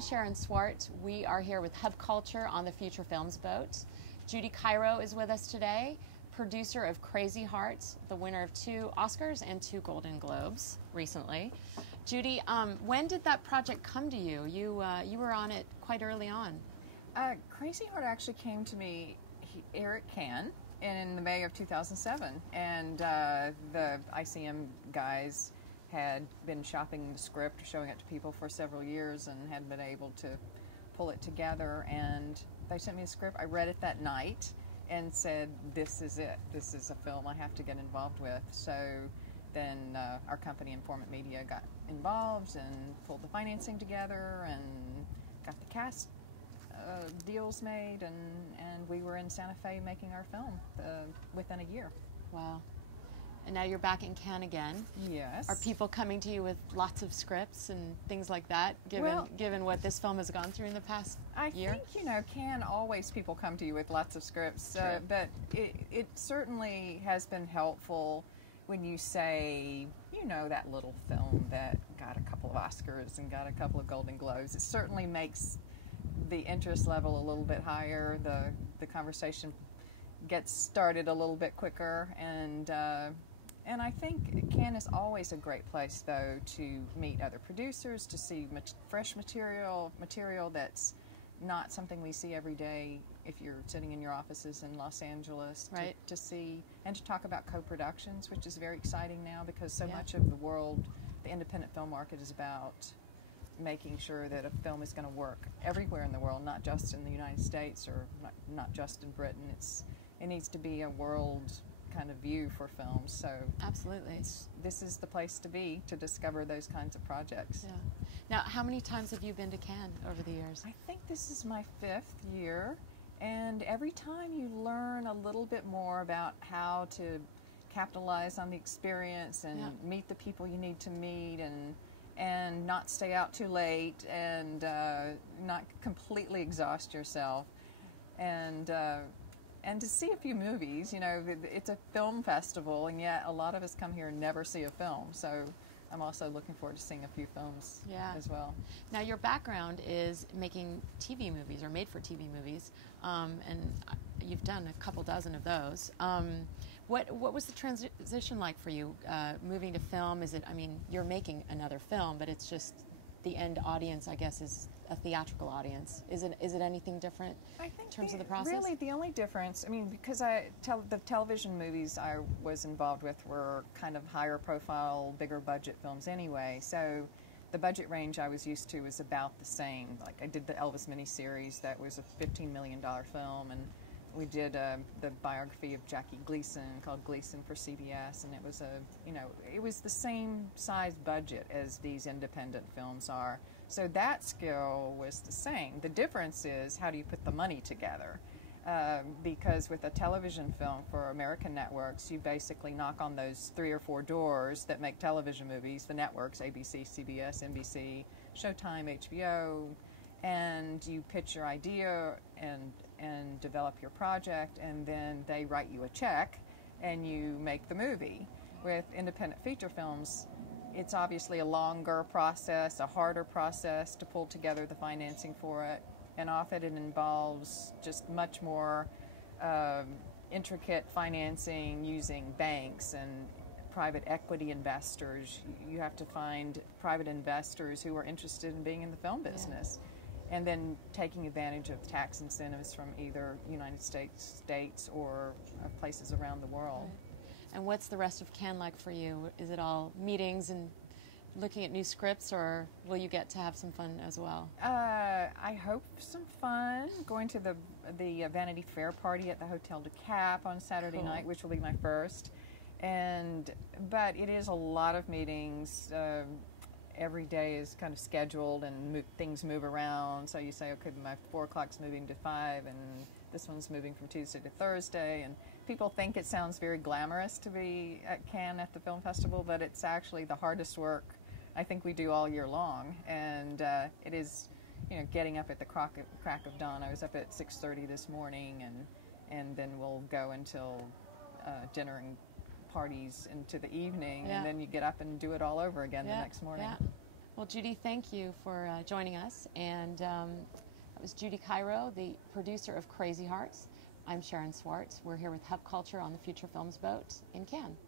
I'm Sharon Swart. We are here with Hub Culture on the Future Films boat. Judy Cairo is with us today, producer of Crazy Heart, the winner of 2 Oscars and 2 Golden Globes recently. Judy, when did that project come to you? You were on it quite early on. Crazy Heart actually came to me here at Cannes in the May of 2007, and the ICM guys had been shopping the script, showing it to people for several years, and hadn't been able to pull it together. And they sent me a script. I read it that night and said, "This is it. This is a film I have to get involved with." So then our company, Informant Media, got involved and pulled the financing together and got the cast deals made, and we were in Santa Fe making our film within a year. Wow. And now you're back in Cannes again. Yes. Are people coming to you with lots of scripts and things like that, given what this film has gone through in the past year? I think, Cannes, always people come to you with lots of scripts, but it certainly has been helpful when you say, that little film that got a couple of Oscars and got a couple of Golden Globes. It certainly makes the interest level a little bit higher. The conversation gets started a little bit quicker, and I think Cannes is always a great place, though, to meet other producers, to see fresh material that's not something we see every day if you're sitting in your offices in Los Angeles, right. to see and to talk about co-productions, which is very exciting now, because so much of the world, the independent film market, is about making sure that a film is going to work everywhere in the world, not just in the United States or not just in Britain. It needs to be a world kind of view for films. So absolutely, this is the place to be to discover those kinds of projects. Yeah. Now, how many times have you been to Cannes over the years? I think this is my 5th year, and every time you learn a little bit more about how to capitalize on the experience and meet the people you need to meet, and not stay out too late, and not completely exhaust yourself, and to see a few movies. It's a film festival, and yet a lot of us come here and never see a film. So I'm also looking forward to seeing a few films as well. Now, your background is making TV movies, or made-for-TV movies, and you've done a couple dozen of those. What was the transition like for you, moving to film? Is it, you're making another film, but it's just the end audience, I guess, is a theatrical audience. Is it anything different in terms of the process? Really, the only difference, because the television movies I was involved with were kind of higher profile, bigger budget films anyway. So the budget range I was used to was about the same. Like, I did the Elvis miniseries, that was a $15 million film, and we did the biography of Jackie Gleason called Gleason for CBS, and it was it was the same size budget as these independent films are. So that skill was the same. The difference is, how do you put the money together? Because with a television film for American networks, you basically knock on those 3 or 4 doors that make television movies, the networks, ABC, CBS, NBC, Showtime, HBO, and you pitch your idea and develop your project, and then they write you a check and you make the movie. With independent feature films, it's obviously a longer process, a harder process to pull together the financing for it, and often it involves just much more intricate financing using banks and private equity investors. You have to find private investors who are interested in being in the film business. And then taking advantage of tax incentives from either United States or places around the world. Right. And what's the rest of Cannes like for you? Is it all meetings and looking at new scripts, or will you get to have some fun as well? I hope some fun. Going to the Vanity Fair party at the Hotel de Cap on Saturday night, which will be my first. But it is a lot of meetings. Every day is kind of scheduled, and things move around. So you say, okay, my 4 o'clock's moving to 5, and this one's moving from Tuesday to Thursday. And people think it sounds very glamorous to be at Cannes at the film festival, but it's actually the hardest work I think we do all year long. And it is, getting up at the crack of dawn. I was up at 6:30 this morning, and then we'll go until dinner and parties into the evening, and then you get up and do it all over again the next morning. Well, Judy, thank you for joining us. And that was Judy Cairo, the producer of Crazy Hearts. I'm Sharon Swart. We're here with Hub Culture on the Future Films boat in Cannes.